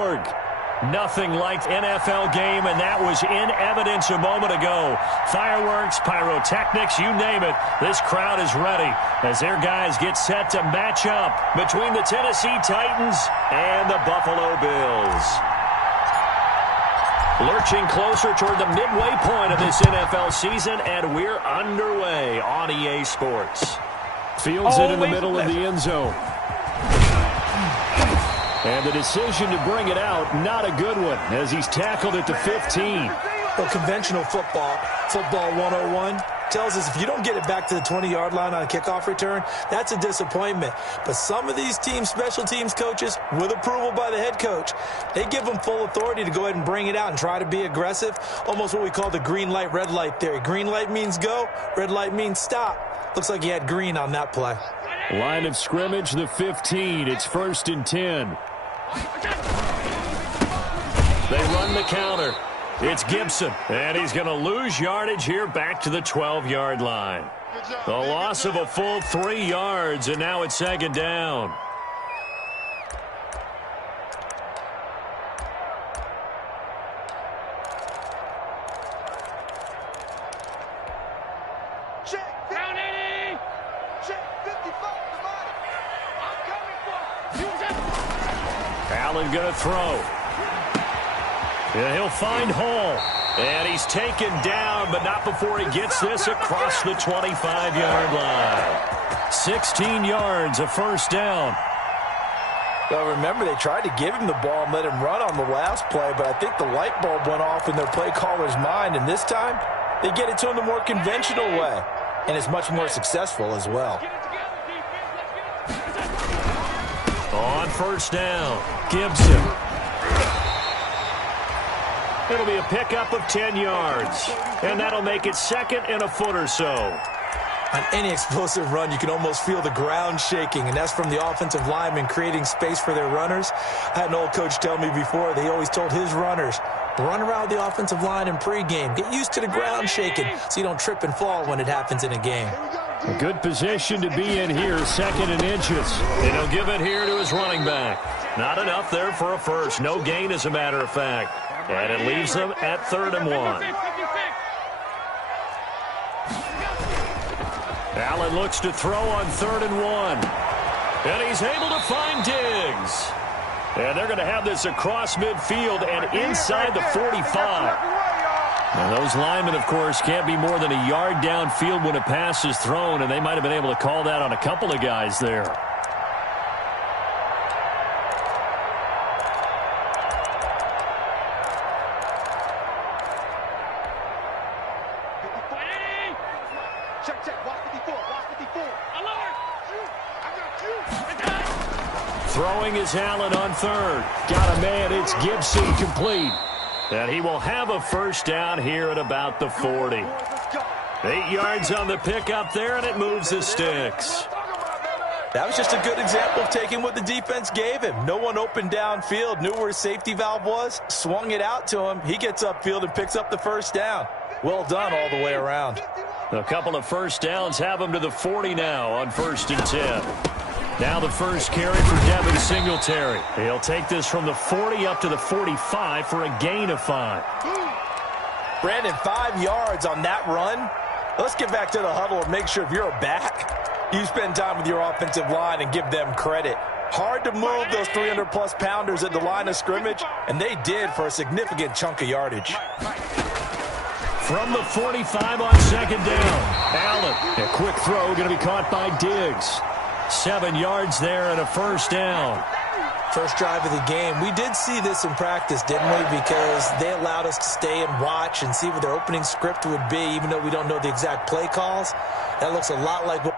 org. Nothing like NFL game, and that was in evidence a moment ago. Fireworks, pyrotechnics, you name it. This crowd is ready as their guys get set to match up between the Tennessee Titans and the Buffalo Bills. Lurching closer toward the midway point of this NFL season, and we're underway on EA Sports. Fields it in the middle of the end zone. And the decision to bring it out, not a good one, as he's tackled at the 15. Well, conventional football 101, tells us if you don't get it back to the 20-yard line on a kickoff return, that's a disappointment. But some of these teams, special teams coaches, with approval by the head coach, they give them full authority to go ahead and bring it out and try to be aggressive, almost what we call the green light, red light theory. Green light means go, red light means stop. Looks like he had green on that play. Line of scrimmage, the 15. It's 1st and 10. They run the counter. It's Gibson, and he's going to lose yardage here back to the 12-yard line. The loss of a full 3 yards, and now it's 2nd down. Check down 80. Check 55. I'm coming for you. Allen going to throw. And he'll find Hall. And he's taken down, but not before he gets this across the 25-yard line. 16 yards, a 1st down. Well, remember, they tried to give him the ball and let him run on the last play, but I think the light bulb went off in their play caller's mind, and this time they get it to him the more conventional way, and it's much more successful as well. On 1st down, Gibson. It'll be a pickup of 10 yards, and that'll make it 2nd and a foot or so. On any explosive run, you can almost feel the ground shaking, and that's from the offensive linemen creating space for their runners. I had an old coach tell me before, they always told his runners, run around the offensive line in pregame. Get used to the ground shaking so you don't trip and fall when it happens in a game. A good position to be in here, 2nd and inches. And he'll give it here to his running back. Not enough there for a first. No gain, as a matter of fact. And it leaves them at 3rd and 1. Allen looks to throw on 3rd and 1. And he's able to find Diggs. And they're going to have this across midfield and inside the 45. And those linemen, of course, can't be more than a yard downfield when a pass is thrown, and they might have been able to call that on a couple of guys there. Throwing is Allen on 3rd. Got a man, it's Gibson, complete. And he will have a 1st down here at about the 40. 8 yards on the pickup there, and it moves the sticks. That was just a good example of taking what the defense gave him. No one open downfield, knew where his safety valve was, swung it out to him. He gets upfield and picks up the 1st down. Well done all the way around. A couple of 1st downs have him to the 40 now on 1st and 10. Now the first carry for Devin Singletary. He'll take this from the 40 up to the 45 for a gain of 5. Brandon, 5 yards on that run. Let's get back to the huddle and make sure if you're a back, you spend time with your offensive line and give them credit. Hard to move those 300-plus pounders at the line of scrimmage, and they did for a significant chunk of yardage. From the 45 on 2nd down, Allen. A quick throw going to be caught by Diggs. 7 yards there and a 1st down. First drive of the game. We did see this in practice, didn't we? Because they allowed us to stay and watch and see what their opening script would be, even though we don't know the exact play calls. That looks a lot like what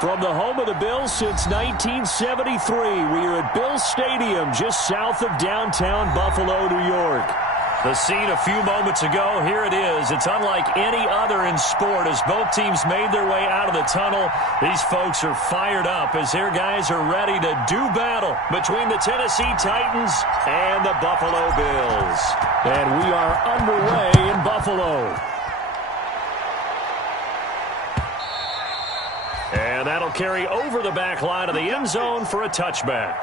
From the home of the Bills since 1973, we are at Bills Stadium just south of downtown Buffalo, New York. The scene a few moments ago, here it is. It's unlike any other in sport as both teams made their way out of the tunnel. These folks are fired up as their guys are ready to do battle between the Tennessee Titans and the Buffalo Bills. And we are underway in Buffalo. And that'll carry over the back line of the end zone for a touchback.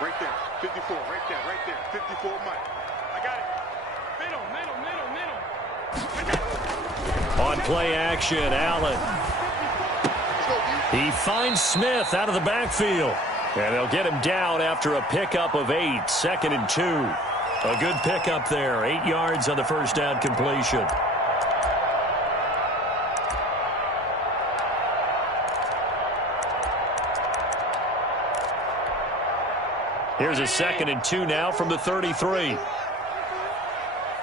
Right there, 54, right there, 54, Mike. I got it. Middle. On play action, Allen. He finds Smith out of the backfield. And they'll get him down after a pickup of 8, 2nd and 2. A good pickup there, 8 yards on the first down completion. Here's a 2nd and 2 now from the 33. Here we go,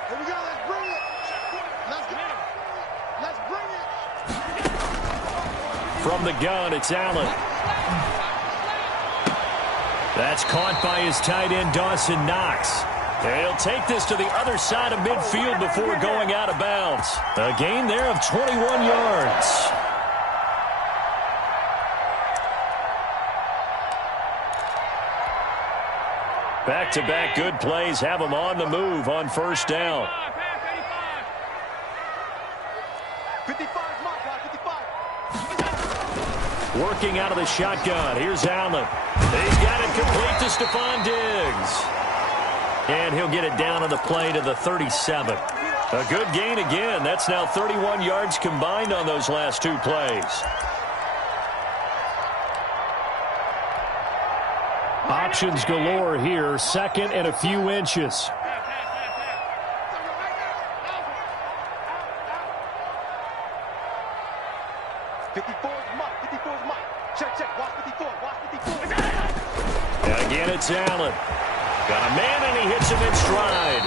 let's bring it. Let's bring it. From the gun, it's Allen. That's caught by his tight end, Dawson Knox. And he'll take this to the other side of midfield before going out of bounds. A gain there of 21 yards. Back-to-back good plays have him on the move on first down. 55, Mike, 55. Working out of the shotgun. Here's Allen. He's got it complete to Stephon Diggs. And he'll get it down on the play to the 37. A good gain again. That's now 31 yards combined on those last 2 plays. Options galore here. 2nd and a few inches. And again, it's Allen. Got a man, and he hits him in stride.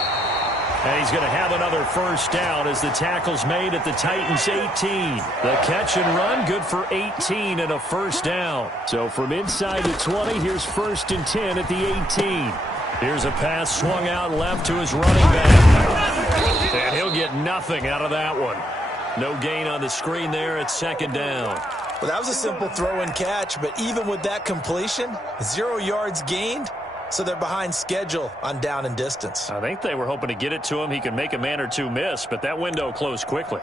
And he's going to have another first down as the tackle's made at the Titans' 18. The catch and run, good for 18 and a first down. So from inside the 20, here's 1st and 10 at the 18. Here's a pass swung out left to his running back. And he'll get nothing out of that one. No gain on the screen there at 2nd down. Well, that was a simple throw and catch, but even with that completion, 0 yards gained. So they're behind schedule on down and distance. I think they were hoping to get it to him. He could make a man or two miss, but that window closed quickly.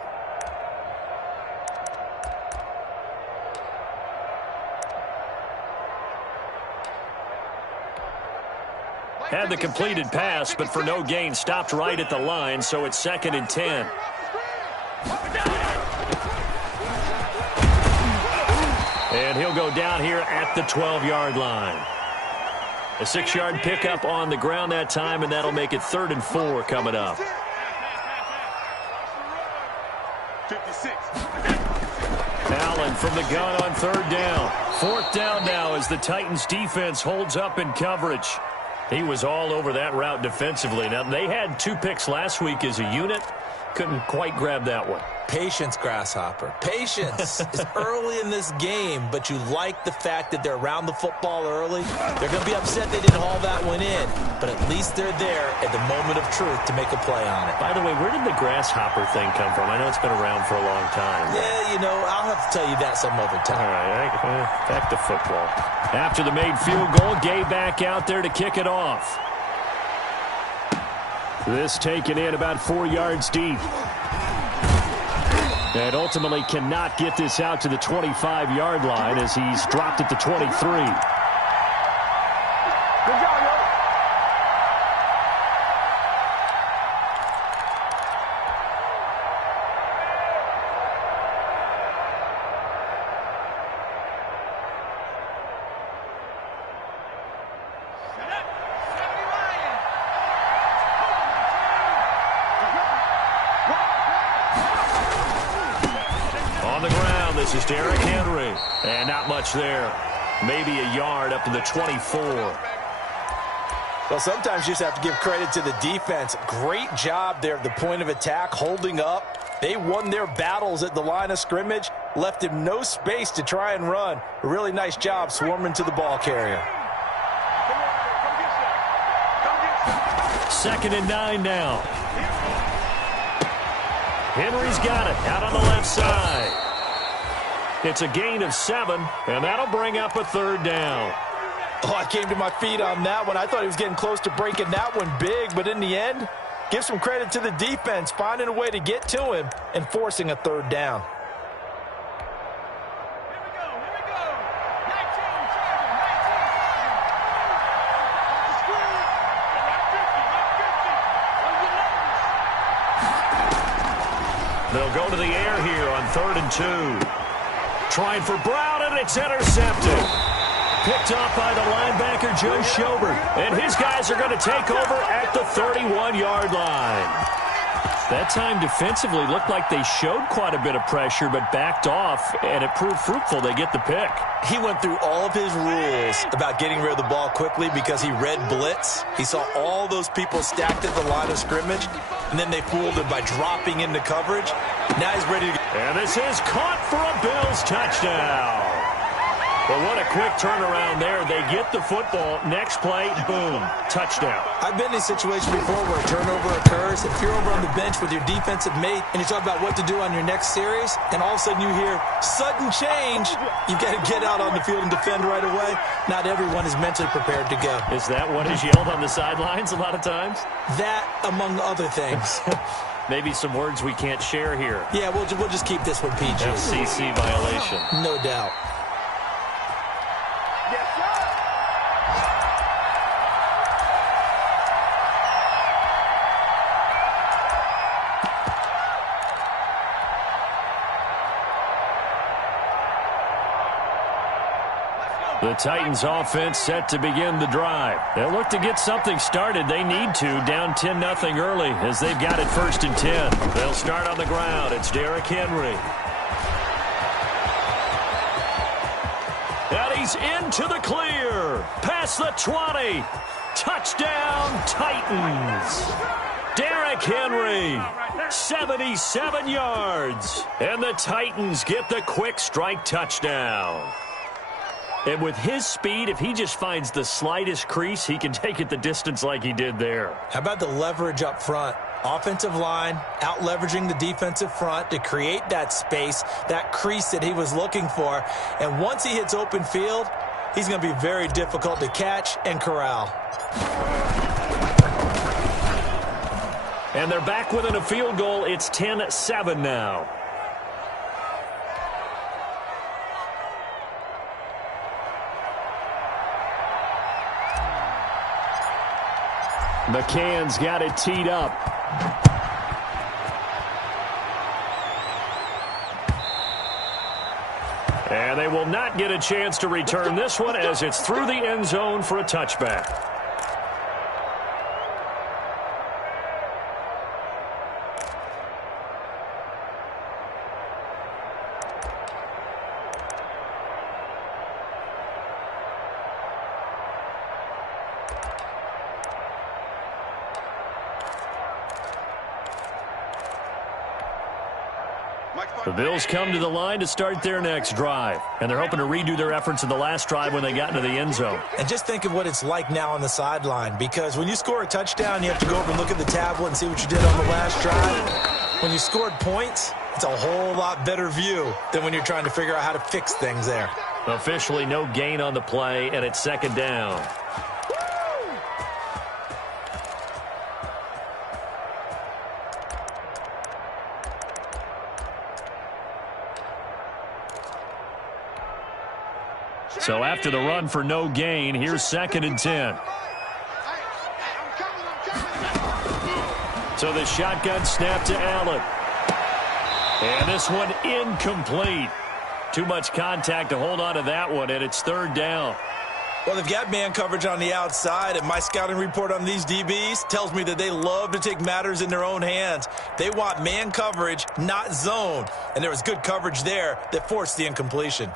Had the completed pass, but for no gain, stopped right at the line, so it's 2nd and 10. And he'll go down here at the 12-yard line. A 6-yard pickup on the ground that time, and that'll make it 3rd and 4 coming up. 56. Allen from the gun on 3rd down. 4th down now as the Titans defense holds up in coverage. He was all over that route defensively. Now, they had 2 picks last week as a unit. Couldn't quite grab that one. Patience, Grasshopper. Patience is early in this game, but you like the fact that they're around the football early. They're going to be upset they didn't haul that one in, but at least they're there at the moment of truth to make a play on it. By the way, where did the Grasshopper thing come from? I know it's been around for a long time. Yeah, you know, I'll have to tell you that some other time. All right, back to football. After the made field goal, Gay back out there to kick it off. This taken in about 4 yards deep. And ultimately cannot get this out to the 25-yard line as he's dropped at the 23. Good job, yo. On the ground, this is Derrick Henry. And not much there. Maybe a yard up to the 24. Well, sometimes you just have to give credit to the defense. Great job there at the point of attack, holding up. They won their battles at the line of scrimmage, left him no space to try and run. A really nice job swarming to the ball carrier. 2nd and 9 now. Henry's got it out on the left side. It's a gain of 7, and that'll bring up a 3rd down. Oh, I came to my feet on that one. I thought he was getting close to breaking that one big, but in the end, give some credit to the defense, finding a way to get to him and forcing a 3rd down. They'll go to the air here on 3rd and 2. Trying for Brown, and it's intercepted. Picked off by the linebacker, Joe Schobert. And his guys are going to take over at the 31-yard line. That time defensively looked like they showed quite a bit of pressure but backed off, and it proved fruitful. They get the pick. He went through all of his rules about getting rid of the ball quickly because he read blitz. He saw all those people stacked at the line of scrimmage, and then they fooled him by dropping into coverage. Now he's ready to go. And this is caught for a Bills touchdown. Well, what a quick turnaround there. They get the football. Next play, boom, touchdown. I've been in a situation before where a turnover occurs. If you're over on the bench with your defensive mate and you talk about what to do on your next series, and all of a sudden you hear sudden change, you've got to get out on the field and defend right away. Not everyone is mentally prepared to go. Is that what is yelled on the sidelines a lot of times? That, among other things. Maybe some words we can't share here. Yeah, we'll just keep this one PG. FCC violation. No doubt. The Titans offense set to begin the drive. They'll look to get something started. They need to, down 10-0 early as they've got it 1st and 10. They'll start on the ground. It's Derrick Henry. And he's into the clear. Past the 20. Touchdown, Titans. Derrick Henry, 77 yards. And the Titans get the quick strike touchdown. And with his speed, if he just finds the slightest crease, he can take it the distance like he did there. How about the leverage up front? Offensive line out-leveraging the defensive front to create that space, that crease that he was looking for. And once he hits open field, he's going to be very difficult to catch and corral. And they're back within a field goal. It's 10-7 now. McCann's got it teed up. And they will not get a chance to return this one as it's through the end zone for a touchback. The Bills come to the line to start their next drive, and they're hoping to redo their efforts in the last drive when they got into the end zone. And just think of what it's like now on the sideline, because when you score a touchdown, you have to go over and look at the tablet and see what you did on the last drive. When you scored points, it's a whole lot better view than when you're trying to figure out how to fix things there. Officially no gain on the play, and it's 2nd down. So after the run for no gain, here's 2nd and 10. So the shotgun snap to Allen. And this one incomplete. Too much contact to hold on to that one, and it's 3rd down. Well, they've got man coverage on the outside, and my scouting report on these DBs tells me that they love to take matters in their own hands. They want man coverage, not zone. And there was good coverage there that forced the incompletion.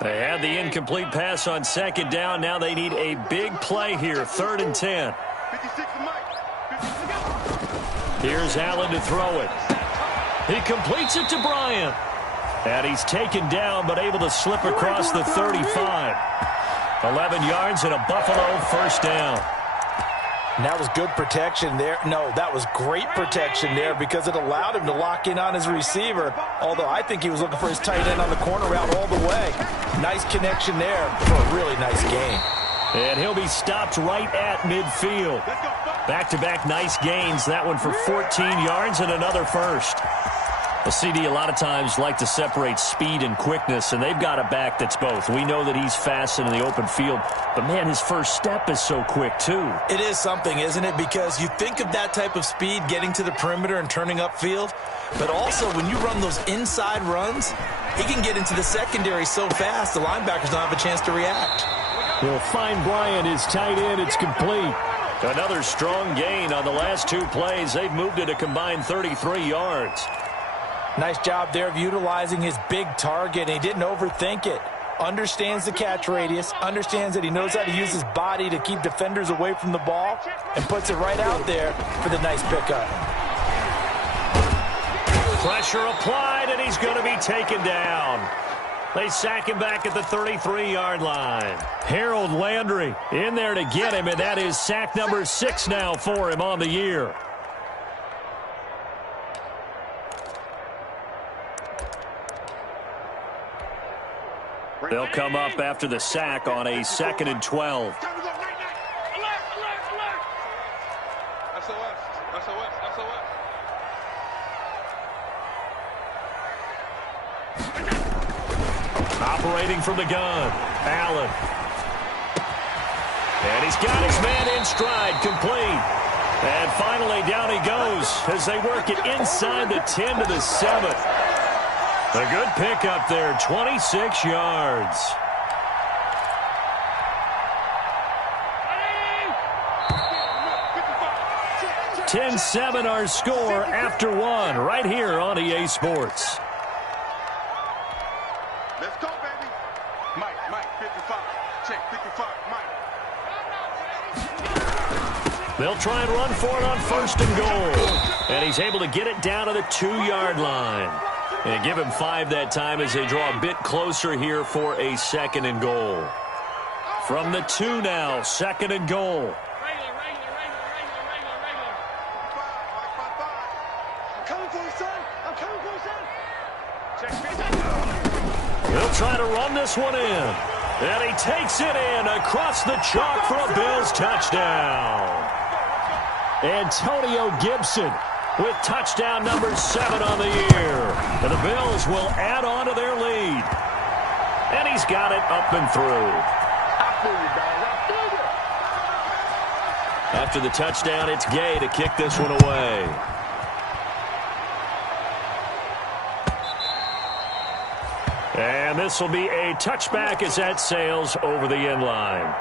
They had the incomplete pass on second down. Now they need a big play here, 3rd and 10. Here's Allen to throw it. He completes it to Bryant. And he's taken down, but able to slip across the 35. 11 yards and a Buffalo first down. And that was good protection there. No, that was great protection there because it allowed him to lock in on his receiver, although I think he was looking for his tight end on the corner route all the way. Nice connection there for a really nice gain. And he'll be stopped right at midfield. Back-to-back nice gains. That one for 14 yards and another first. A CD a lot of times like to separate speed and quickness, and they've got a back that's both. We know that he's fast in the open field, but, man, his first step is so quick, too. It is something, isn't it? Because you think of that type of speed getting to the perimeter and turning upfield, but also when you run those inside runs, he can get into the secondary so fast the linebackers don't have a chance to react. He'll find Bryant, his tight end. It's complete. Another strong gain on the last 2 plays. They've moved it a combined 33 yards. Nice job there of utilizing his big target. He didn't overthink it. Understands the catch radius, understands that he knows how to use his body to keep defenders away from the ball, and puts it right out there for the nice pickup. Pressure applied, and he's going to be taken down. They sack him back at the 33-yard line. Harold Landry in there to get him, and that is sack number 6 now for him on the year. They'll come up after the sack on a 2nd and 12. Operating from the gun, Allen. And he's got his man in stride, complete. And finally down he goes as they work it inside the 10 to the 7. A good pickup there, 26 yards. (10-7) our score after 1 right here on EA Sports. Let's go, baby. Mike, 55. Check, 55, Mike. They'll try and run for it on 1st and goal. And he's able to get it down to the 2-yard line. And give him 5 that time as they draw a bit closer here for a 2nd and goal. From the 2 now, 2nd and goal. I'm coming for you, son. I'm coming for you, son. He'll try to run this one in. And he takes it in across the chalk for a Bills touchdown. Antonio Gibson with touchdown number 7 on the year. And the Bills will add on to their lead. And he's got it up and through. After the touchdown, it's Gay to kick this one away. And this will be a touchback as that sails over the end line.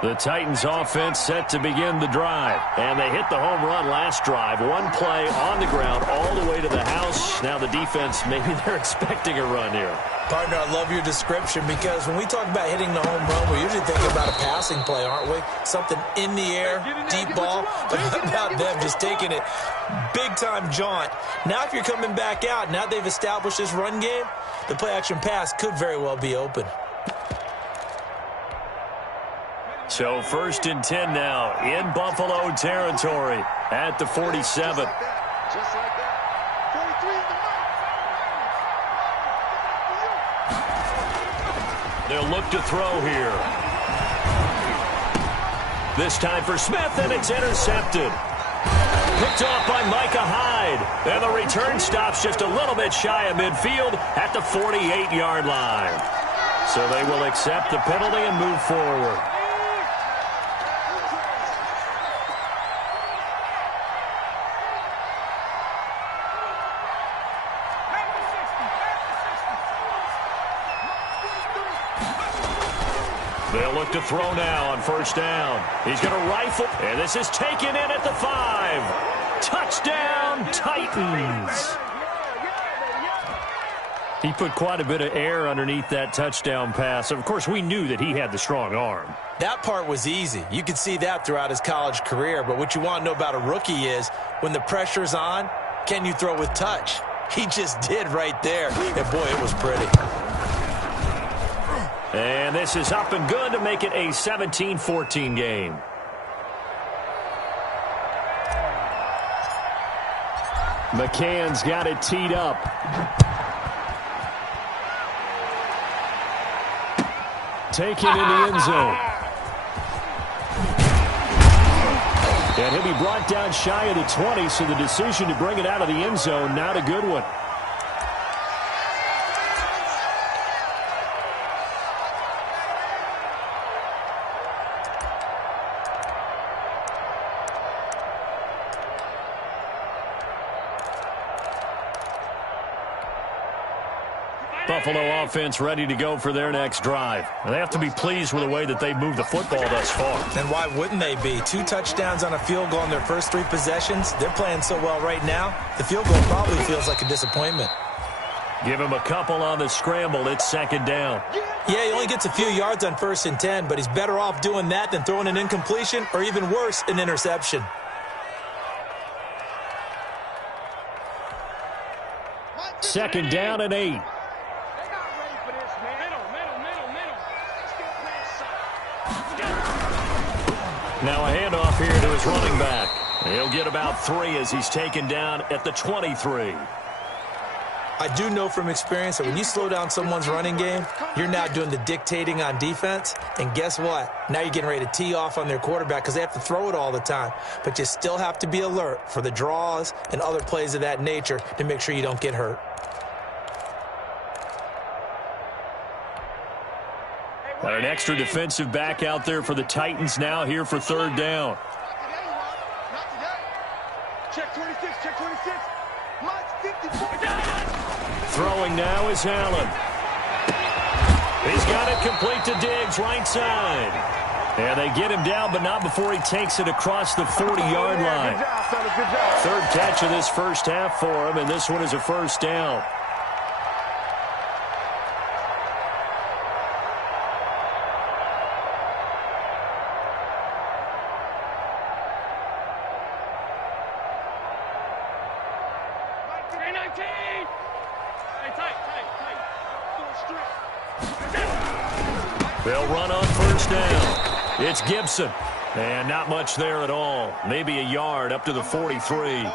The Titans offense set to begin the drive. And they hit the home run last drive. 1 play on the ground all the way to the house. Now the defense, maybe they're expecting a run here. Partner, I love your description because when we talk about hitting the home run, we're usually thinking about a passing play, aren't we? Something in the air, deep ball. But how about them just taking it big-time jaunt? Now if you're coming back out, now they've established this run game, the play-action pass could very well be open. So 1st and 10 now in Buffalo territory at the 47. Just like that. 43 They'll look to throw here. This time for Smith, and it's intercepted. Picked off by Micah Hyde. And the return stops just a little bit shy of midfield at the 48-yard line. So they will accept the penalty and move forward. They'll look to throw now on first down. He's going to rifle, and this is taken in at the 5. Touchdown, Titans. He put quite a bit of air underneath that touchdown pass. Of course, we knew that he had the strong arm. That part was easy. You could see that throughout his college career. But what you want to know about a rookie is when the pressure's on, can you throw with touch? He just did right there. And, boy, it was pretty. And this is up and good to make it a 17-14 game. McCann's got it teed up. Taken in the end zone. And he'll be brought down shy of the 20, so the decision to bring it out of the end zone, not a good one. Buffalo offense ready to go for their next drive. And they have to be pleased with the way that they've moved the football thus far. And why wouldn't they be? 2 touchdowns on a field goal in their first 3 possessions. They're playing so well right now, the field goal probably feels like a disappointment. Give him a couple on the scramble. It's second down. Yeah, he only gets a few yards on 1st and 10, but he's better off doing that than throwing an incompletion or even worse, an interception. Second down and 8. Now a handoff here to his running back. He'll get about 3 as he's taken down at the 23. I do know from experience that when you slow down someone's running game, you're now doing the dictating on defense. And guess what? Now you're getting ready to tee off on their quarterback because they have to throw it all the time. But you still have to be alert for the draws and other plays of that nature to make sure you don't get hurt. Got an extra defensive back out there for the Titans now here for third down. Check 26, check 26. Mike 54. Throwing now is Allen. He's got it complete to Diggs, right side. And they get him down, but not before he takes it across the 40-yard line. Good job, fellas, good job. Third catch of this first half for him, and this one is a first down. They'll run on first down. It's Gibson. And not much there at all. Maybe a yard up to the 43.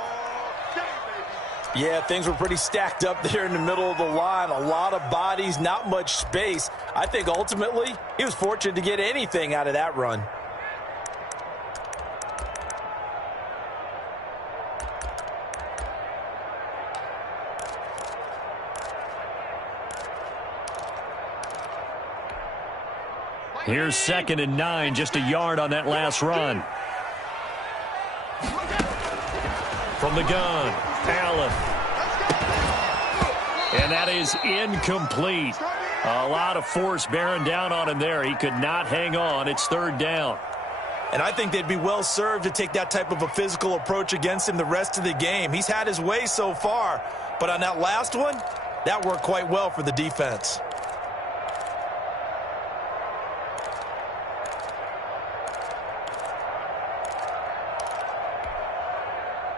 Yeah, things were pretty stacked up there in the middle of the line. A lot of bodies, not much space. I think ultimately he was fortunate to get anything out of that run. Here's 2nd and 9, just a yard on that last run. From the gun, Allen. And that is incomplete. A lot of force bearing down on him there. He could not hang on. It's third down. And I think they'd be well served to take that type of a physical approach against him the rest of the game. He's had his way so far, but on that last one, that worked quite well for the defense.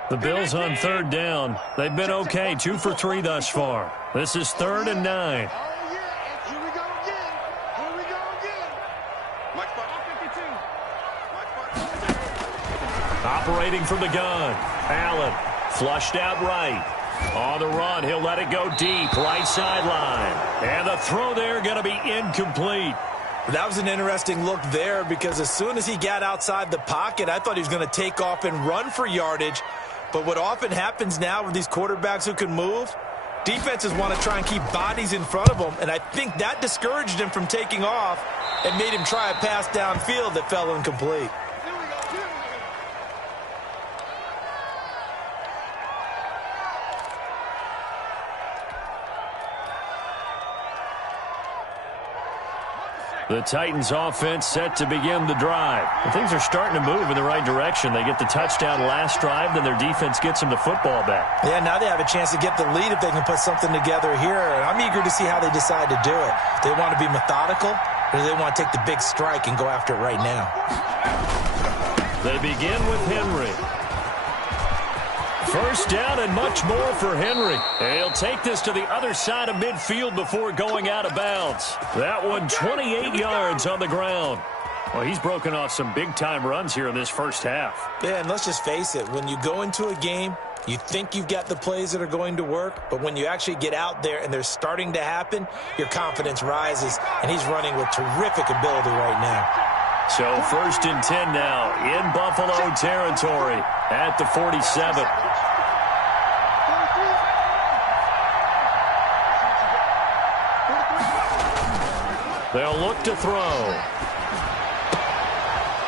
The Bills on third down. They've been okay, 2 for 3 thus far. This is 3rd and 9. Oh, yeah. Here we go again. Here we go again. Mike spot 52. Operating from the gun. Allen flushed out right. On the run, he'll let it go deep, right sideline. And the throw there going to be incomplete. That was an interesting look there because as soon as he got outside the pocket, I thought he was going to take off and run for yardage. But what often happens now with these quarterbacks who can move, Defenses want to try and keep bodies in front of them, and I think that discouraged him from taking off and made him try a pass downfield that fell incomplete. The Titans offense set to begin the drive. And things are starting to move in the right direction. They get the touchdown last drive, then their defense gets them the football back. Yeah, now they have a chance to get the lead if they can put something together here. And I'm eager to see how they decide to do it. Do they want to be methodical, or do they want to take the big strike and go after it right now? They begin with Henry. First down and much more for Henry. He'll take this to the other side of midfield before going out of bounds. That one 28 yards on the ground. Well, he's broken off some big-time runs here in this first half. Yeah, and let's just face it. When you go into a game, you think you've got the plays that are going to work, but when you actually get out there and they're starting to happen, your confidence rises, and he's running with terrific ability right now. So first and 10 now in Buffalo territory at the 47. They'll look to throw.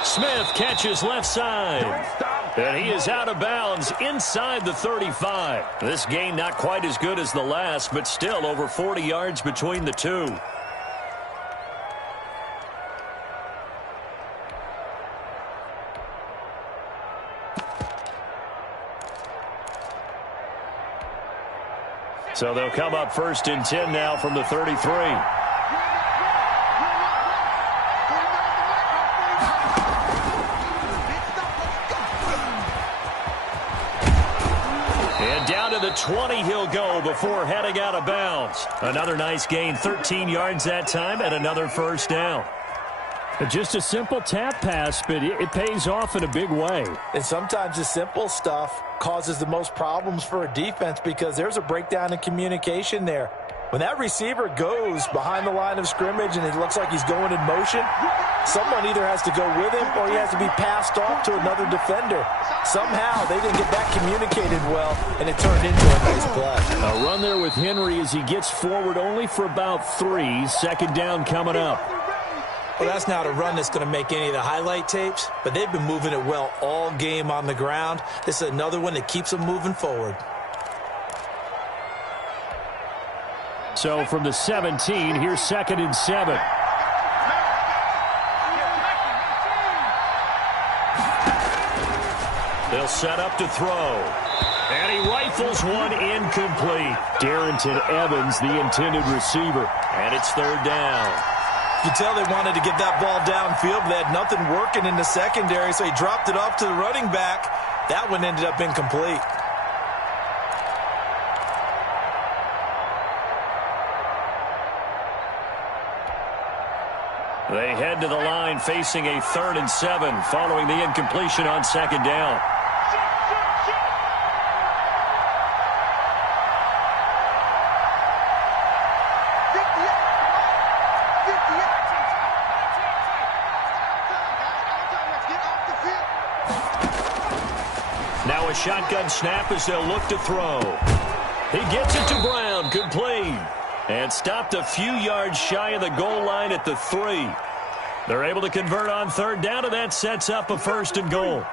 Smith catches left side. And he is out of bounds inside the 35. This gain not quite as good as the last, but still over 40 yards between the two. So they'll come up first and 10 now from the 33. And down to the 20 he'll go before heading out of bounds. Another nice gain, 13 yards that time, and another first down. Just a simple tap pass, but it pays off in a big way. And sometimes the simple stuff causes the most problems for a defense because there's a breakdown in communication there. When that receiver goes behind the line of scrimmage and it looks like he's going in motion, someone either has to go with him or he has to be passed off to another defender. Somehow they didn't get that communicated well, and it turned into a nice play. A run there with Henry as he gets forward only for about 3. Second down coming up. Well, that's not a run that's going to make any of the highlight tapes, but they've been moving it well all game on the ground. This is another one that keeps them moving forward. So from the 17, here's second and 7. They'll set up to throw. And he rifles one incomplete. Darrington Evans, the intended receiver. And it's third down. You can tell they wanted to get that ball downfield, but they had nothing working in the secondary, so he dropped it off to the running back. That one ended up incomplete. They head to the line facing a 3rd and 7 following the incompletion on second down. Now a shotgun snap as they'll look to throw. He gets it to Brown, complete. And stopped a few yards shy of the goal line at the 3. They're able to convert on third down, and that sets up a first and goal.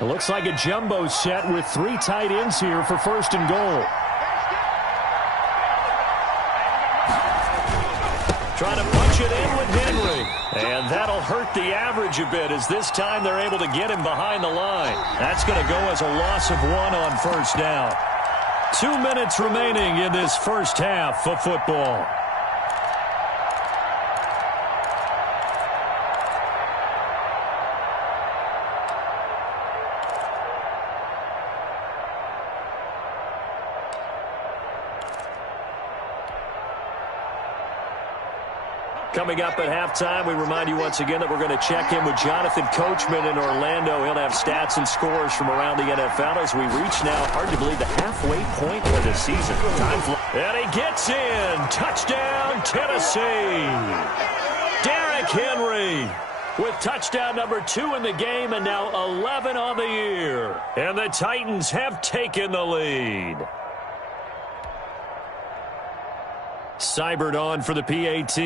It looks like a jumbo set with 3 tight ends here for first and goal. Trying to punch it in with Henry. And that'll hurt the average a bit as this time they're able to get him behind the line. That's going to go as a loss of 1 on first down. 2 minutes remaining in this first half of football. Coming up at halftime, we remind you once again that we're going to check in with Jonathan Coachman in Orlando. He'll have stats and scores from around the NFL as we reach now, hard to believe, the halfway point of the season. And he gets in. Touchdown, Tennessee. Derrick Henry with touchdown number 2 in the game and now 11 on the year. And the Titans have taken the lead. Seibert on for the PAT.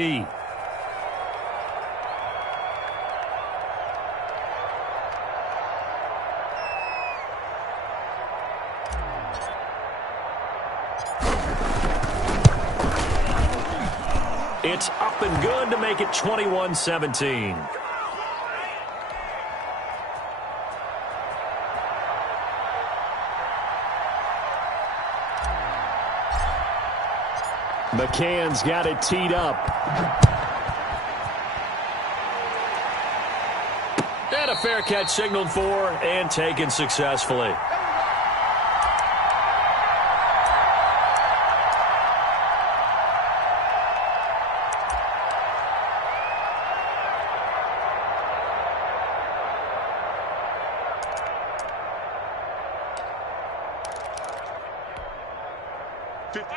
It's up and good to make it 21-17. McCann's got it teed up. And a fair catch signaled for and taken successfully.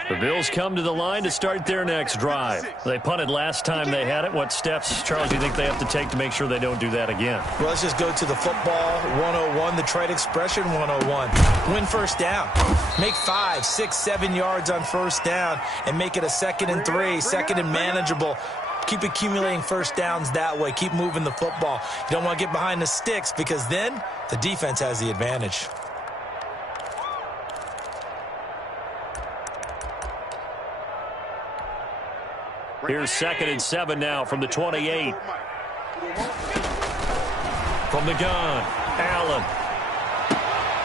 The Bills come to the line to start their next drive. They punted last time they had it. What steps, Charles, do you think they have to take to make sure they don't do that again? Well, let's just go to the football 101, the trade expression 101. Win first down. Make 5, 6, 7 yards on first down and make it a 2nd and 3, 2nd and manageable. Keep accumulating first downs that way. Keep moving the football. You don't want to get behind the sticks because then the defense has the advantage. Here's 2nd and 7 now from the 28. From the gun, Allen.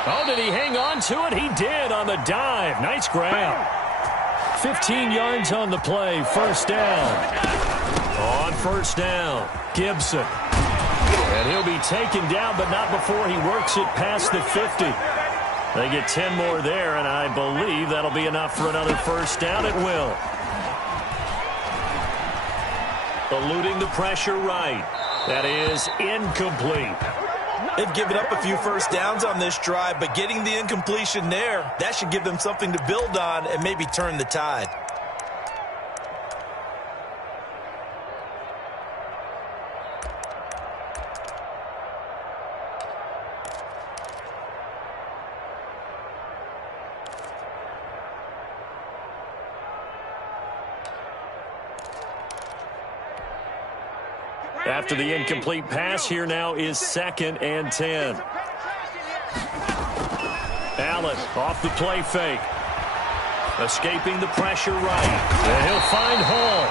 Oh, did he hang on to it? He did on the dive. Nice grab. 15 yards on the play. First down. On first down, Gibson. And he'll be taken down, but not before he works it past the 50. They get 10 more there, and I believe that'll be enough for another first down. It will. Eluding the pressure right. That is incomplete. They've given up a few first downs on this drive, but getting the incompletion there, that should give them something to build on and maybe turn the tide. After the incomplete pass, here now is 2nd and 10. Allen off the play fake. Escaping the pressure right. And he'll find Hall.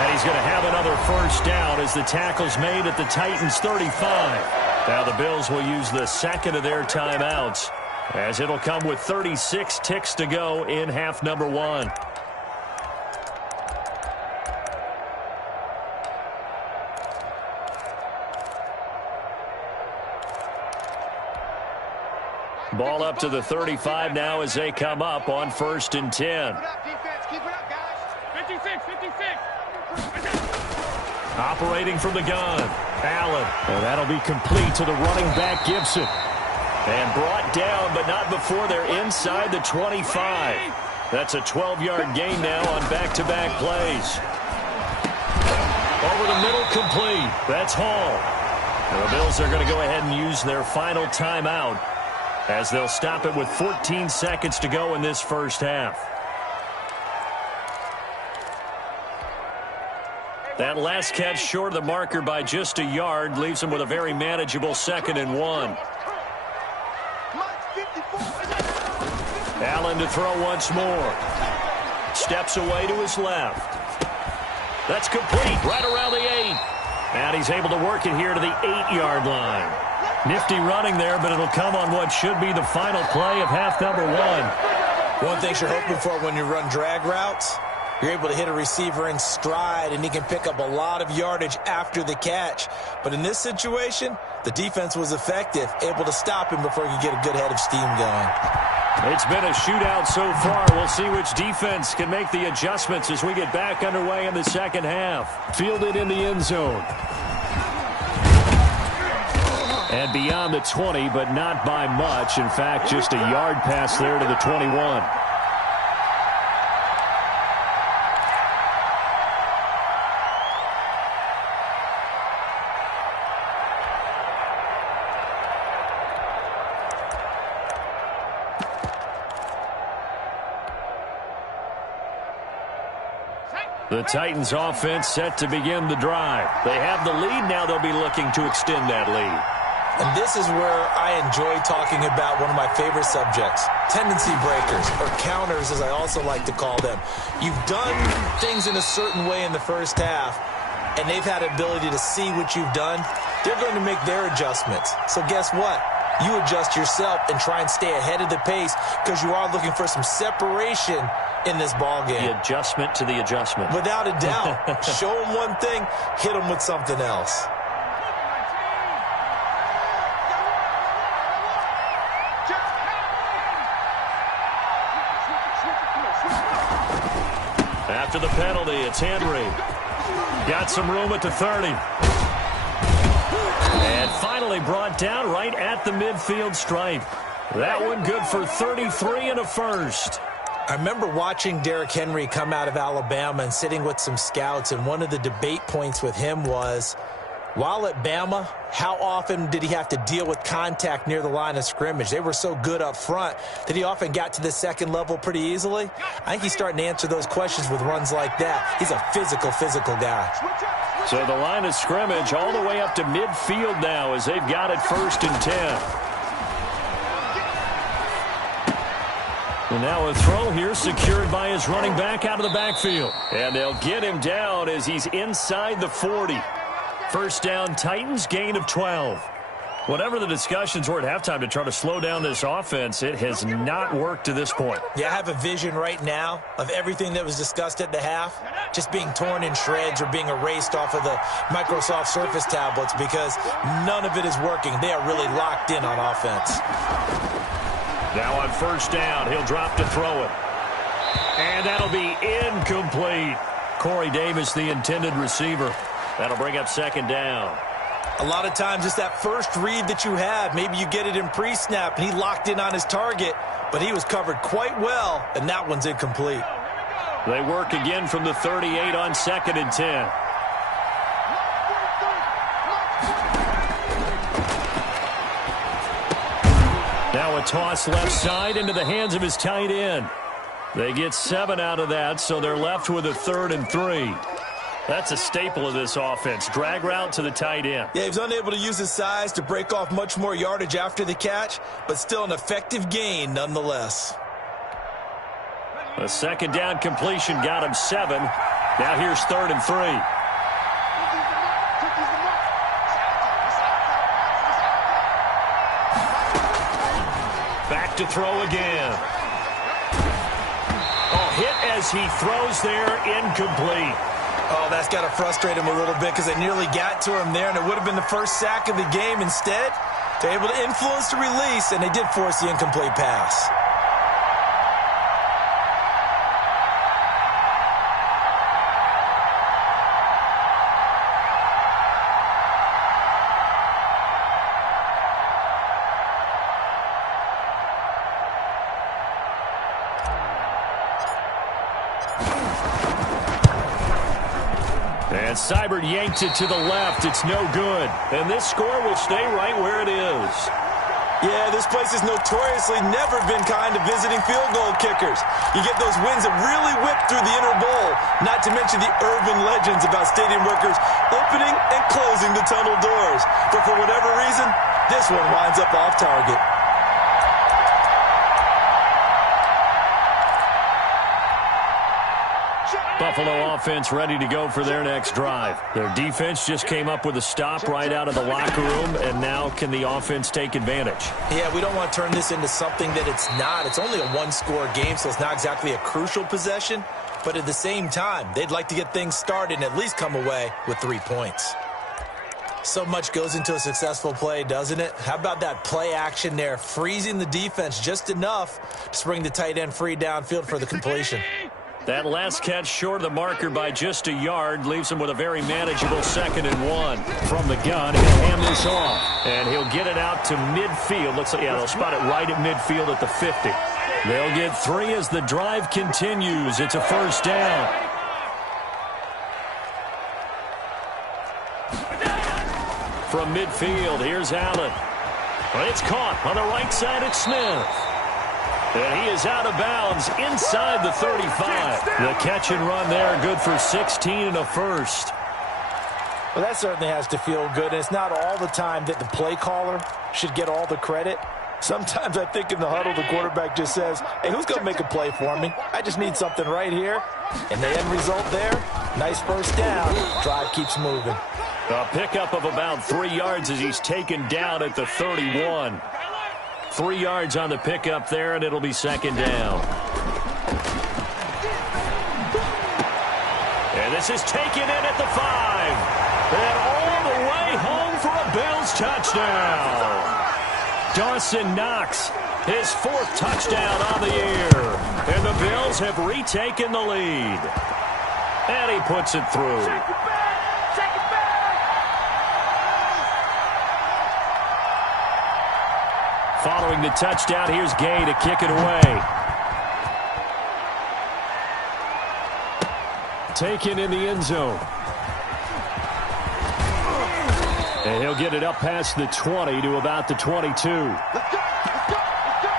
And he's going to have another first down as the tackle's made at the Titans' 35. Now the Bills will use the 2nd of their timeouts as it'll come with 36 ticks to go in half number 1. Ball up to the 35 now as they come up on 1st and 10. Keep it up, guys. 56, 56. Operating from the gun, Allen. And that'll be complete to the running back, Gibson. And brought down, but not before they're inside the 25. That's a 12-yard gain now on back-to-back plays. Over the middle, complete. That's Hall. And the Bills are going to go ahead and use their final timeout as they'll stop it with 14 seconds to go in this first half. That last catch short of the marker by just a yard leaves them with a very manageable 2nd and 1. Allen to throw once more. Steps away to his left. That's complete right around the 8. And he's able to work it here to the 8-yard line. Nifty running there, but it'll come on what should be the final play of half number 1. One thing you're hoping for when you run drag routes, you're able to hit a receiver in stride, and he can pick up a lot of yardage after the catch. But in this situation, the defense was effective, able to stop him before he could get a good head of steam going. It's been a shootout so far. We'll see which defense can make the adjustments as we get back underway in the second half. Fielded in the end zone. And beyond the 20, but not by much. In fact, just a yard pass there to the 21. The Titans offense set to begin the drive. They have the lead. Now they'll be looking to extend that lead. And this is where I enjoy talking about one of my favorite subjects, tendency breakers, or counters as I also like to call them. You've done things in a certain way in the first half, and they've had ability to see what you've done. They're going to make their adjustments. So guess what? You adjust yourself and try and stay ahead of the pace because you are looking for some separation in this ball game. The adjustment to the adjustment. Without a doubt. Show them one thing, hit them with something else. After the penalty, it's Henry. Got some room at the 30. And finally brought down right at the midfield stripe. That one good for 33 and a first. I remember watching Derrick Henry come out of Alabama and sitting with some scouts, and one of the debate points with him was, while at Bama, how often did he have to deal with contact near the line of scrimmage? They were so good up front that he often got to the second level pretty easily. I think he's starting to answer those questions with runs like that. He's a physical guy. So the line of scrimmage all the way up to midfield now as they've got it 1st and 10. And now a throw here secured by his running back out of the backfield. And they'll get him down as he's inside the 40. First down, Titans, gain of 12. Whatever the discussions were at halftime to try to slow down this offense, it has not worked to this point. Yeah, I have a vision right now of everything that was discussed at the half just being torn in shreds or being erased off of the Microsoft Surface tablets because none of it is working. They are really locked in on offense. Now on first down, he'll drop to throw it. And that'll be incomplete. Corey Davis, the intended receiver. That'll bring up 2nd down. A lot of times it's that first read that you have. Maybe you get it in pre-snap, and he locked in on his target, but he was covered quite well, and that one's incomplete. They work again from the 38 on 2nd and 10. Now a toss left side into the hands of his tight end. They get 7 out of that, so they're left with a 3rd and 3. That's a staple of this offense. Drag route to the tight end. Yeah, he was unable to use his size to break off much more yardage after the catch, but still an effective gain nonetheless. A 2nd down completion got him 7. Now here's 3rd and 3. Back to throw again. Oh, hit as he throws there, incomplete. Oh, that's got to frustrate him a little bit because they nearly got to him there, and it would have been the first sack of the game. Instead, they're able to influence the release, and they did force the incomplete pass. And Seibert yanks it to the left. It's no good. And this score will stay right where it is. Yeah, this place has notoriously never been kind to visiting field goal kickers. You get those wins that really whip through the inner bowl, not to mention the urban legends about stadium workers opening and closing the tunnel doors. But for whatever reason, this one winds up off target. Buffalo offense ready to go for their next drive. Their defense just came up with a stop right out of the locker room, and now can the offense take advantage? Yeah, we don't want to turn this into something that it's not. It's only a one-score game, so it's not exactly a crucial possession. But at the same time, they'd like to get things started and at least come away with 3 points. So much goes into a successful play, doesn't it? How about that play action there, freezing the defense just enough to bring the tight end free downfield for the completion. That last catch short of the marker by just a yard leaves him with a very manageable 2nd and 1. From the gun, he'll hand this off. And he'll get it out to midfield. Looks like, yeah, they'll spot it right at midfield at the 50. They'll get 3 as the drive continues. It's a 1st down. From midfield, here's Allen. But it's caught on the right side. It's Smith. And he is out of bounds inside the 35. The catch and run there, good for 16 and a first. Well, that certainly has to feel good. And it's not all the time that the play caller should get all the credit. Sometimes I think in the huddle, the quarterback just says, hey, who's going to make a play for me? I just need something right here. And the end result there, nice first down. Drive keeps moving. A pickup of about 3 yards as he's taken down at the 31. 3 yards on the pickup there, and it'll be second down. And this is taken in at the 5. And all the way home for a Bills touchdown. Dawson Knox, his 4th touchdown on the year. And the Bills have retaken the lead. And he puts it through. Following the touchdown, here's Gay to kick it away. Taken in the end zone. And he'll get it up past the 20 to about the 22. Let's go! Let's go! Let's go!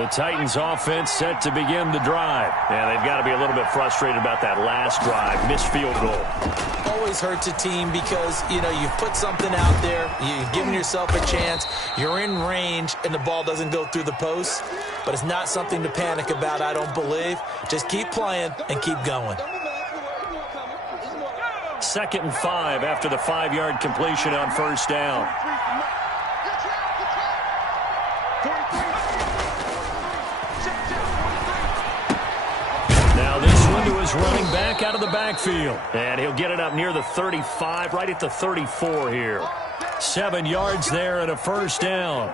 The Titans offense set to begin the drive. And they've got to be a little bit frustrated about that last drive. Missed field goal. Always hurts a team because, you know, you've put something out there. You've given yourself a chance. You're in range, and the ball doesn't go through the post. But it's not something to panic about, I don't believe. Just keep playing and keep going. 2nd and 5 after the 5-yard completion on first down. Is running back out of the backfield. And he'll get it up near the 35, right at the 34 here. 7 yards there and a first down.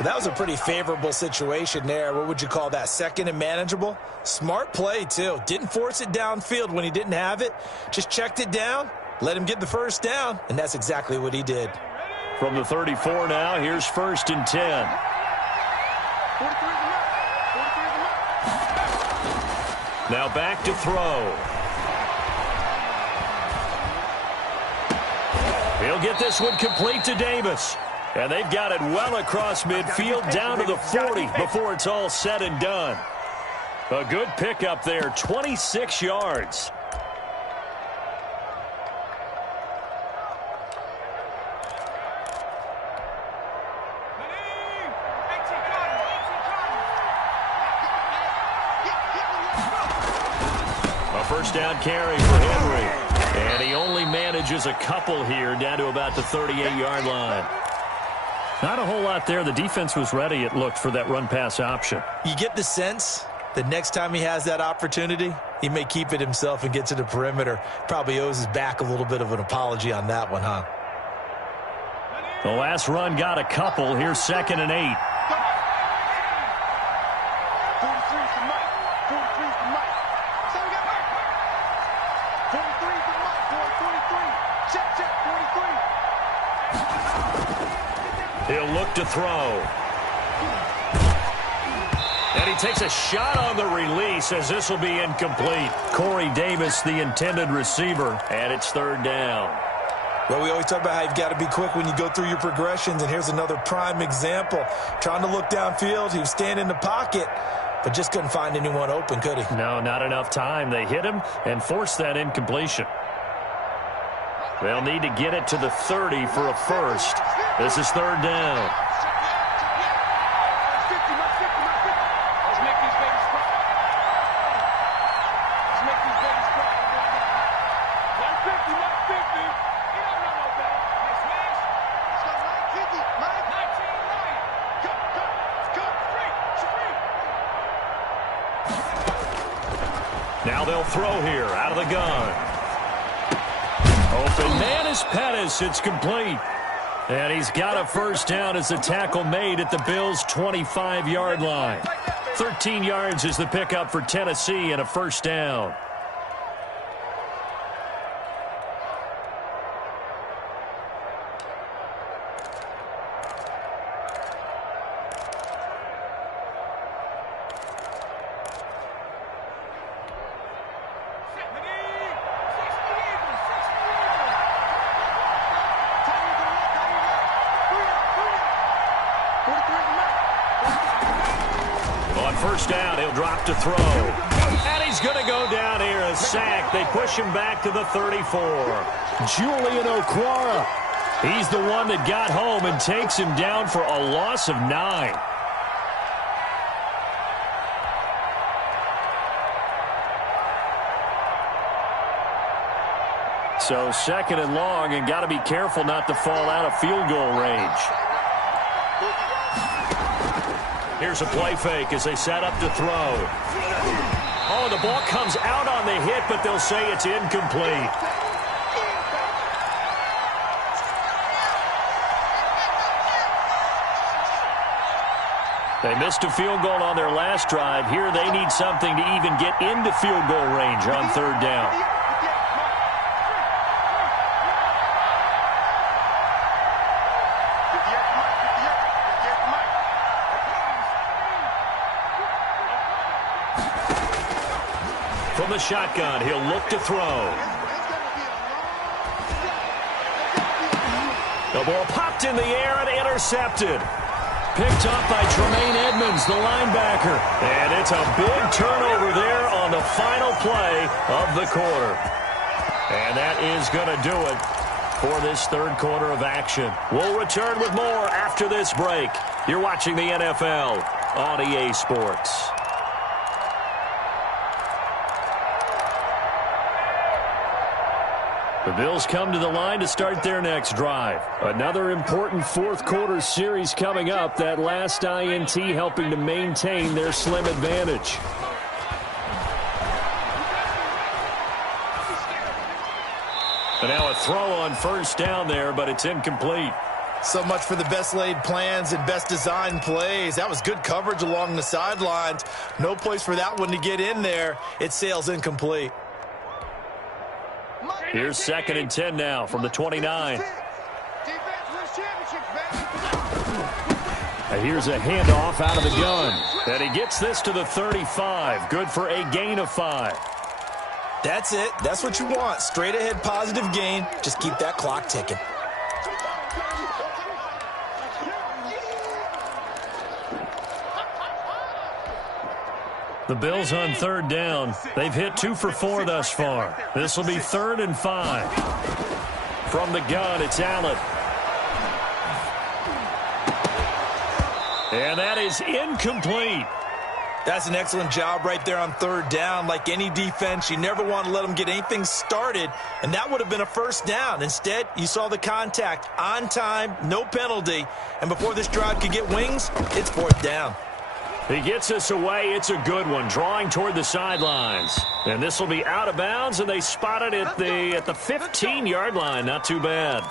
That was a pretty favorable situation there. What would you call that? 2nd and manageable? Smart play, too. Didn't force it downfield when he didn't have it. Just checked it down, let him get the first down, and that's exactly what he did. From the 34 now, here's 1st and 10. Now back to throw. He'll get this one complete to Davis. And they've got it well across midfield down to the 40 before it's all said and done. A good pickup there, 26 yards. First down carry for Henry. And he only manages a couple here down to about the 38-yard line. Not a whole lot there. The defense was ready, it looked, for that run-pass option. You get the sense that next time he has that opportunity, he may keep it himself and get to the perimeter. Probably owes his back a little bit of an apology on that one, huh? The last run got a couple. Here's 2nd and 8. He'll look to throw. And he takes a shot on the release as this will be incomplete. Corey Davis, the intended receiver, and it's 3rd down. Well, we always talk about how you've got to be quick when you go through your progressions, and here's another prime example. Trying to look downfield, he was standing in the pocket, but just couldn't find anyone open, could he? No, not enough time. They hit him and forced that incompletion. They'll need to get it to the 30 for a first. This is 3rd down. Now they'll throw here out of the gun. Open man is Pettis. It's complete. And he's got a first down as the tackle made at the Bills' 25-yard line. 13 yards is the pickup for Tennessee and a first down. first down, he'll drop to throw. And he's going to go down here, a sack. They push him back to the 34. Julian Okwara, he's the one that got home and takes him down for a loss of 9. So second and long, and got to be careful not to fall out of field goal range. Here's a play fake as they set up to throw. Oh, the ball comes out on the hit, but they'll say it's incomplete. They missed a field goal on their last drive. Here they need something to even get into field goal range on third down. From the shotgun, he'll look to throw. The ball popped in the air and intercepted. Picked up by Tremaine Edmonds, the linebacker. And it's a big turnover there on the final play of the quarter. And that is going to do it for this third quarter of action. We'll return with more after this break. You're watching the NFL on EA Sports. The Bills come to the line to start their next drive. Another important fourth quarter series coming up. That last INT helping to maintain their slim advantage. And now a throw on first down there, but it's incomplete. So much for the best laid plans and best designed plays. That was good coverage along the sidelines. No place for that one to get in there. It sails incomplete. Here's second and 10 now from the 29. And here's a handoff out of the gun. And he gets this to the 35. Good for a gain of 5. That's it. That's what you want. Straight ahead positive gain. Just keep that clock ticking. The Bills on third down. They've hit 2 for 4 thus far. This will be 3rd and 5. From the gun, it's Allen. And that is incomplete. That's an excellent job right there on third down. Like any defense, you never want to let them get anything started, and that would have been a first down. Instead, you saw the contact on time, no penalty, and before this drive could get wings, it's 4th down. He gets us away. It's a good one, drawing toward the sidelines. And this will be out of bounds, and they spot it at the 15-yard line. Not too bad.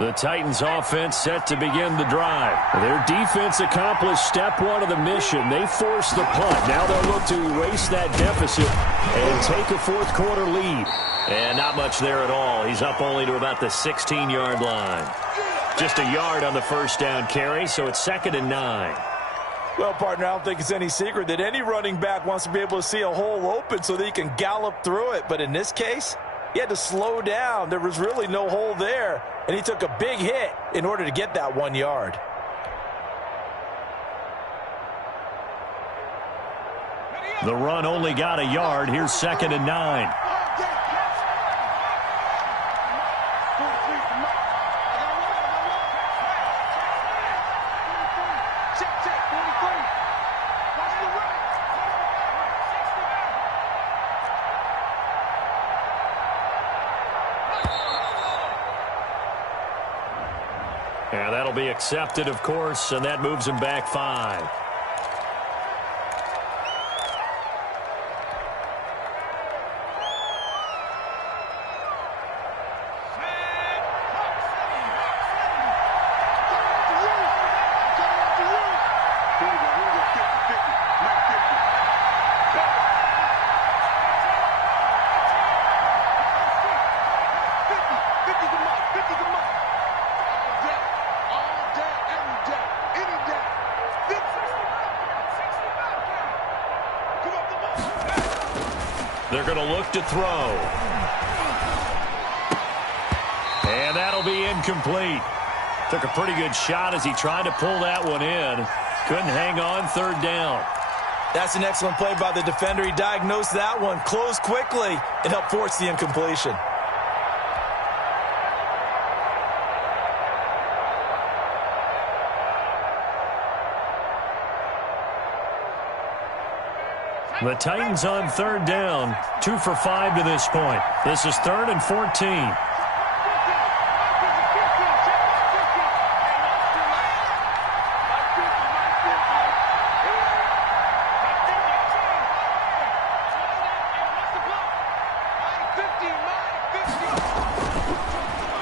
The Titans offense set to begin the drive. Their defense accomplished step 1 of the mission. They forced the punt. Now they'll look to erase that deficit and take a fourth quarter lead. And not much there at all. He's up only to about the 16-yard line. Just a yard on the first down carry, so it's 2nd and 9. Well, partner, I don't think it's any secret that any running back wants to be able to see a hole open so that he can gallop through it. But in this case, he had to slow down. There was really no hole there, and he took a big hit in order to get that 1 yard. The run only got a yard. Here's 2nd and 9. And that'll be accepted, of course, and that moves him back 5. They're going to look to throw. And that'll be incomplete. Took a pretty good shot as he tried to pull that one in. Couldn't hang on, third down. That's an excellent play by the defender. He diagnosed that one, closed quickly, and helped force the incompletion. The Titans on third down, 2 for 5 to this point. This is 3rd and 14.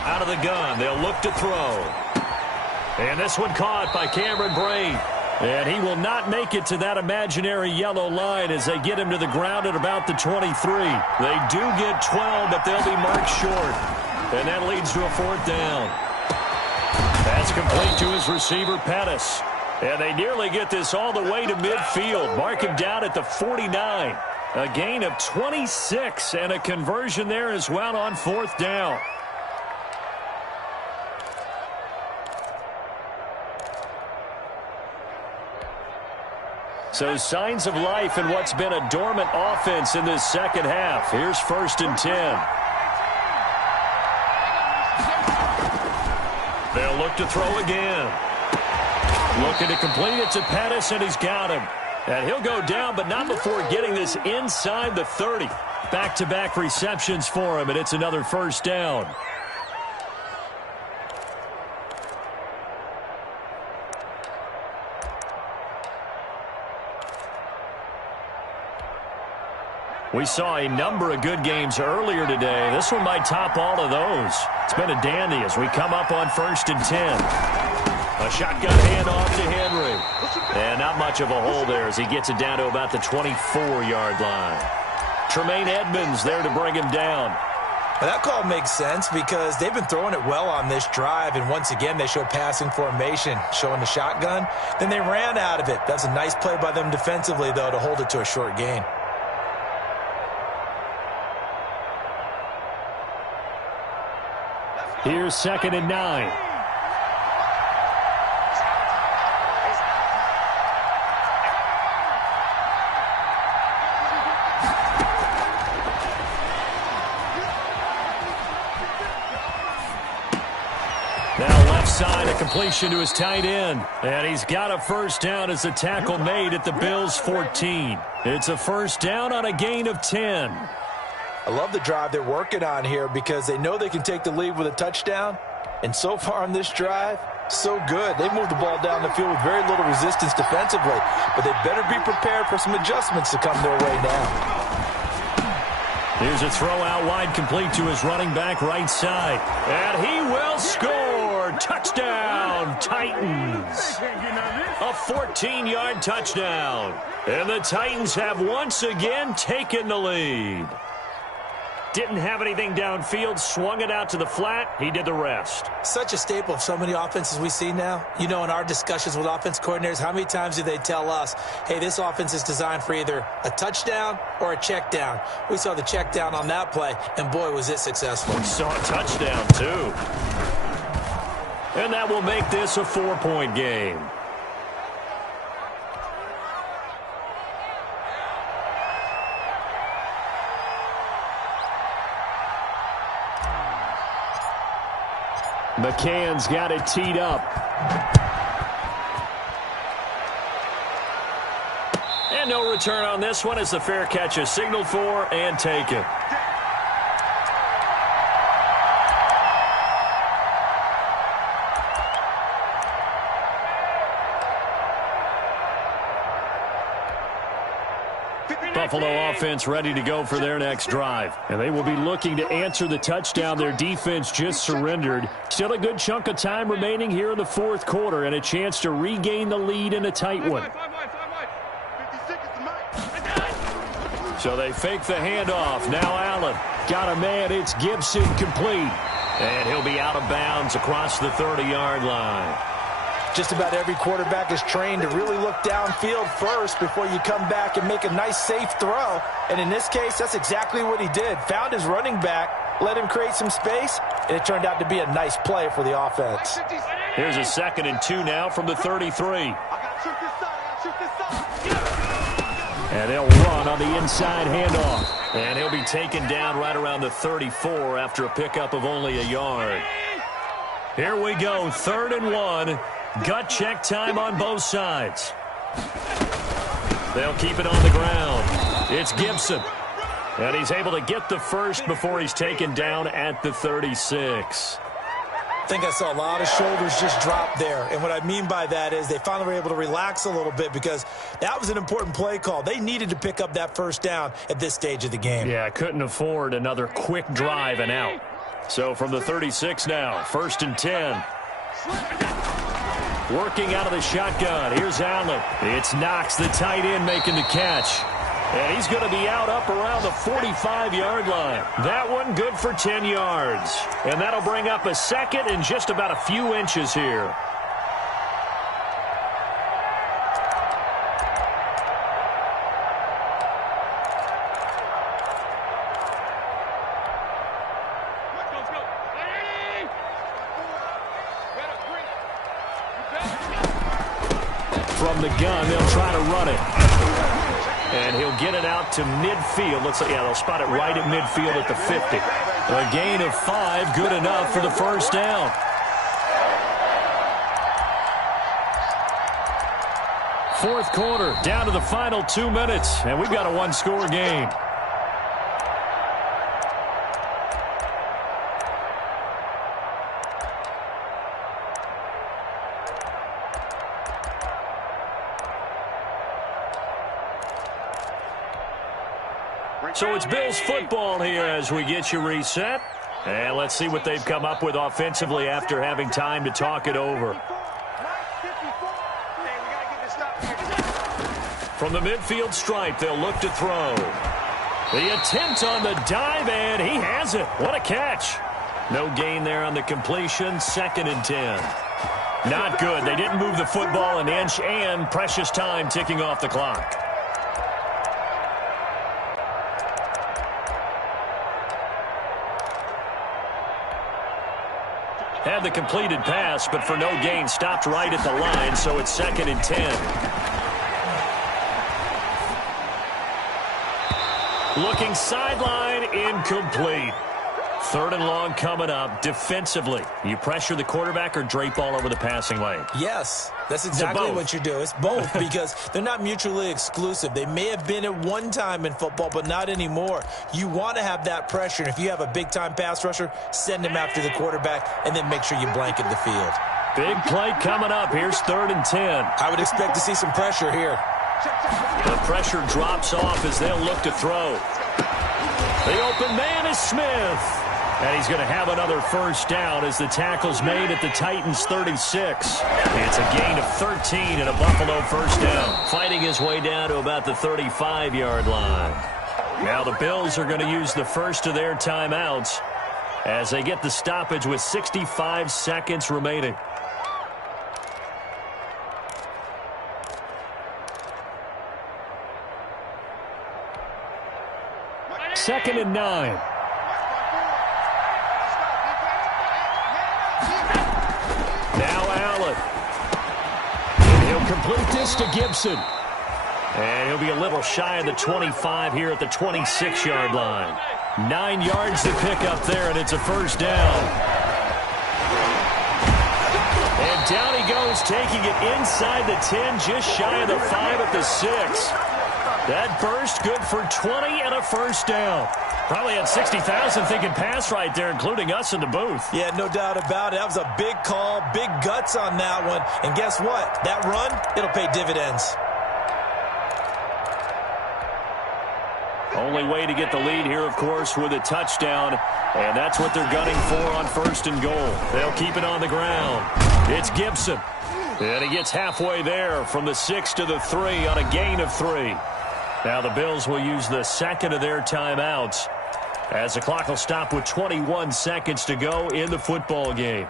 Out of the gun, they'll look to throw. And this one caught by Cameron Brate. And he will not make it to that imaginary yellow line as they get him to the ground at about the 23. They do get 12, but they'll be marked short. And that leads to a 4th down. That's complete to his receiver, Pettis. And they nearly get this all the way to midfield. Mark him down at the 49. A gain of 26 and a conversion there as well on 4th down. So signs of life in what's been a dormant offense in this second half. Here's 1st and 10. They'll look to throw again. Looking to complete it to Pettis, and he's got him. And he'll go down, but not before getting this inside the 30. Back-to-back receptions for him, and it's another 1st down. We saw a number of good games earlier today. This one might top all of those. It's been a dandy as we come up on 1st and 10. A shotgun handoff to Henry. And not much of a hole there as he gets it down to about the 24-yard line. Tremaine Edmonds there to bring him down. Well, that call makes sense because they've been throwing it well on this drive, and once again they show passing formation, showing the shotgun. Then they ran out of it. That's a nice play by them defensively, though, to hold it to a short gain. Here's 2nd and 9. Now left side, a completion to his tight end. And he's got a 1st down as the tackle made at the Bills' 14. It's a 1st down on a gain of 10. I love the drive they're working on here because they know they can take the lead with a touchdown. And so far on this drive, so good. They moved the ball down the field with very little resistance defensively. But they better be prepared for some adjustments to come their way now. Here's a throw out wide, complete to his running back right side. And he will score. Touchdown, Titans. A 14-yard touchdown. And the Titans have once again taken the lead. Didn't have anything downfield, swung it out to the flat. He did the rest. Such a staple of so many offenses we see now. You know, in our discussions with offense coordinators, how many times do they tell us, hey, this offense is designed for either a touchdown or a check down? We saw the check down on that play, and boy, was it successful. We saw a touchdown, too. And that will make this a 4-point game. McCann's got it teed up. And no return on this one as the fair catch is signaled for and taken. Buffalo offense ready to go for their next drive. And they will be looking to answer the touchdown their defense just surrendered. Still a good chunk of time remaining here in the 4th quarter and a chance to regain the lead in a tight one. So they fake the handoff. Now Allen got a man. It's Gibson complete. And he'll be out of bounds across the 30-yard line. Just about every quarterback is trained to really look downfield first before you come back and make a nice, safe throw. And in this case, that's exactly what he did. Found his running back, let him create some space, and it turned out to be a nice play for the offense. Here's a 2nd and 2 now from the 33. And they'll run on the inside handoff. And he'll be taken down right around the 34 after a pickup of only a yard. Here we go, 3rd and 1. Gut check time on both sides. They'll keep it on the ground. It's Gibson. And he's able to get the first before he's taken down at the 36. I think I saw a lot of shoulders just drop there. And what I mean by that is they finally were able to relax a little bit because that was an important play call. They needed to pick up that first down at this stage of the game. Yeah, couldn't afford another quick drive and out. So from the 36 now, 1st and 10. Working out of the shotgun. Here's Allen. It's Knox, the tight end, making the catch. And he's going to be out up around the 45-yard line. That one good for 10 yards. And that'll bring up a 2nd and just about a few inches here. From the gun, they'll try to run it. And he'll get it out to midfield. They'll spot it right at midfield at the 50. A gain of 5, good enough for the first down. Fourth quarter, down to the final 2 minutes, and we've got a one-score game. So it's Bills football here as we get you reset. And let's see what they've come up with offensively after having time to talk it over. From the midfield stripe, they'll look to throw. The attempt on the dive, and he has it. What a catch. No gain there on the completion. 2nd and 10. Not good. They didn't move the football an inch, and precious time ticking off the clock. Had the completed pass, but for no gain, stopped right at the line, so it's 2nd and 10. Looking sideline, incomplete. 3rd and long coming up. Defensively, you pressure the quarterback or drape all over the passing lane? Yes, that's exactly what you do. It's both because they're not mutually exclusive. They may have been at one time in football, but not anymore. You want to have that pressure, and if you have a big-time pass rusher, send him after the quarterback, and then make sure you blanket the field. Big play coming up. Here's 3rd and 10. I would expect to see some pressure here. The pressure drops off as they'll look to throw. The open man is Smith. And he's going to have another first down as the tackle's made at the Titans' 36. It's a gain of 13 and a Buffalo first down. Fighting his way down to about the 35-yard line. Now the Bills are going to use the first of their timeouts as they get the stoppage with 65 seconds remaining. Second and 9. Now Allen. And he'll complete this to Gibson. And he'll be a little shy of the 25 here at the 26-yard line. 9 yards to pick up there, and it's a first down. And down he goes, taking it inside the 10, just shy of the 5 at the 6. That burst good for 20 and a first down. Probably had 60,000 thinking pass right there, including us in the booth. Yeah, no doubt about it. That was a big call, big guts on that one. And guess what? That run, it'll pay dividends. Only way to get the lead here, of course, with a touchdown. And that's what they're gunning for on 1st and goal. They'll keep it on the ground. It's Gibson. And he gets halfway there from the 6 to the 3 on a gain of 3. Now the Bills will use the second of their timeouts as the clock will stop with 21 seconds to go in the football game.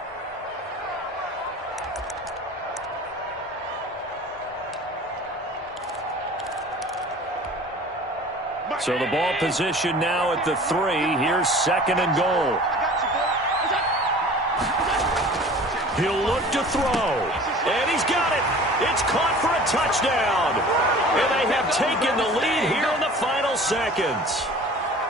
So the ball position now at the 3. Here's 2nd and goal. He'll look to throw. And he's got it. It's caught for a touchdown. And they have taken the lead here in the final seconds.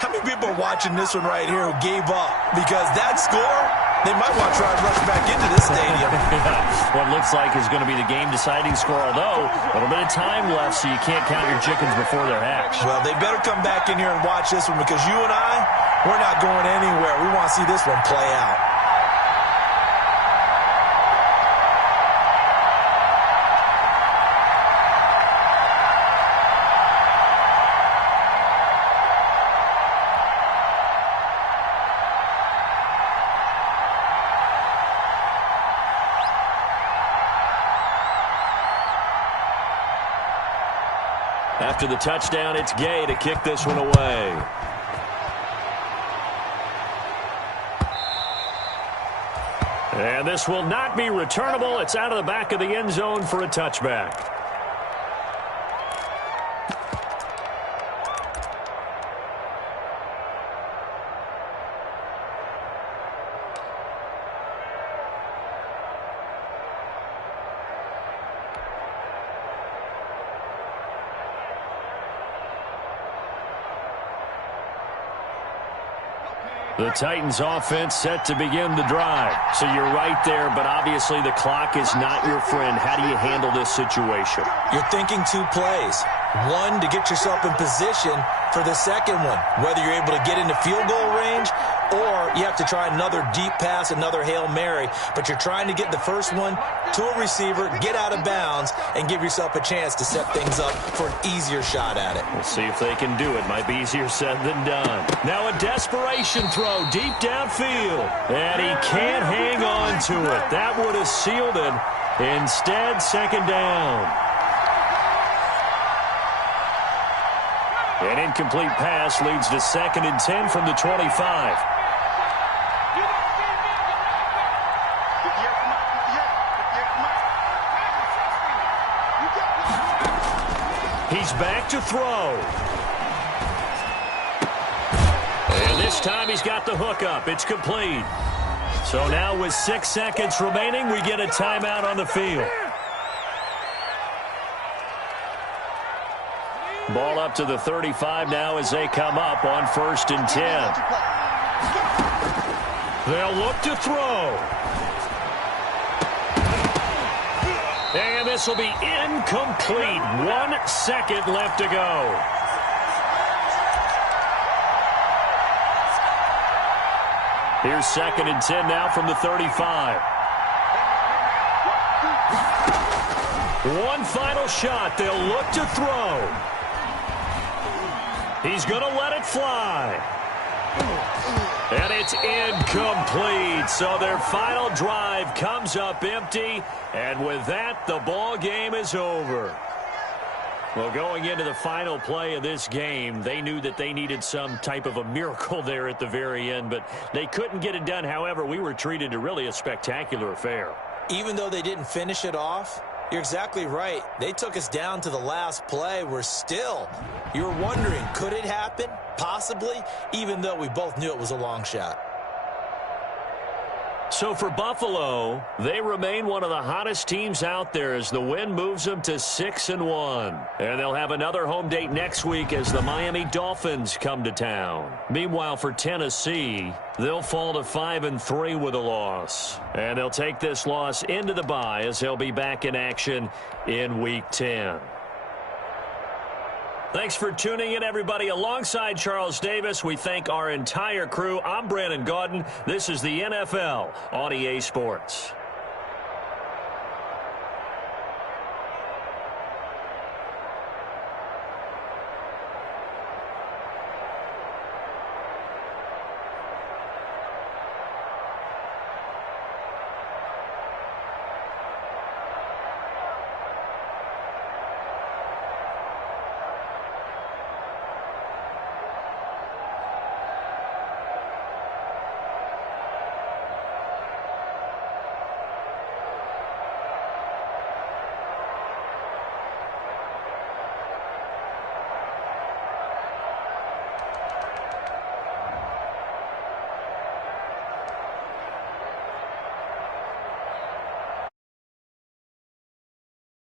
How many people are watching this one right here who gave up? Because that score, they might want to try and rush back into this stadium. What looks like is going to be the game-deciding score, although a little bit of time left, so you can't count your chickens before they're hatched. Well, they better come back in here and watch this one, because you and I, we're not going anywhere. We want to see this one play out. After the touchdown, it's Gay to kick this one away. And this will not be returnable. It's out of the back of the end zone for a touchback. The Titans offense set to begin the drive. So you're right there, but obviously the clock is not your friend. How do you handle this situation? You're thinking 2 plays. One, to get yourself in position for the second one, whether you're able to get into field goal range or you have to try another deep pass, another Hail Mary. But you're trying to get the first one to a receiver, get out of bounds, and give yourself a chance to set things up for an easier shot at it. We'll see if they can do it. Might be easier said than done. Now a desperation throw deep downfield. And he can't hang on to it. That would have sealed it. Instead, 2nd down. An incomplete pass leads to 2nd and 10 from the 25. He's back to throw. And this time he's got the hook up. It's complete. So now with 6 seconds remaining, we get a timeout on the field. Ball up to the 35 now as they come up on 1st and 10. They'll look to throw. And this will be incomplete. 1 second left to go. Here's 2nd and 10 now from the 35. One final shot. They'll look to throw. He's going to let it fly. And it's incomplete. So their final drive comes up empty. And with that, the ball game is over. Well, going into the final play of this game, they knew that they needed some type of a miracle there at the very end, but they couldn't get it done. However, we were treated to really a spectacular affair. Even though they didn't finish it off, you're exactly right. They took us down to the last play. You're wondering, could it happen? Possibly, even though we both knew it was a long shot. So for Buffalo, they remain one of the hottest teams out there as the win moves them to 6-1. And they'll have another home date next week as the Miami Dolphins come to town. Meanwhile, for Tennessee, they'll fall to 5-3 with a loss. And they'll take this loss into the bye as they'll be back in action in Week 10. Thanks for tuning in, everybody. Alongside Charles Davis, we thank our entire crew. I'm Brandon Gaudin. This is the NFL on EA Sports.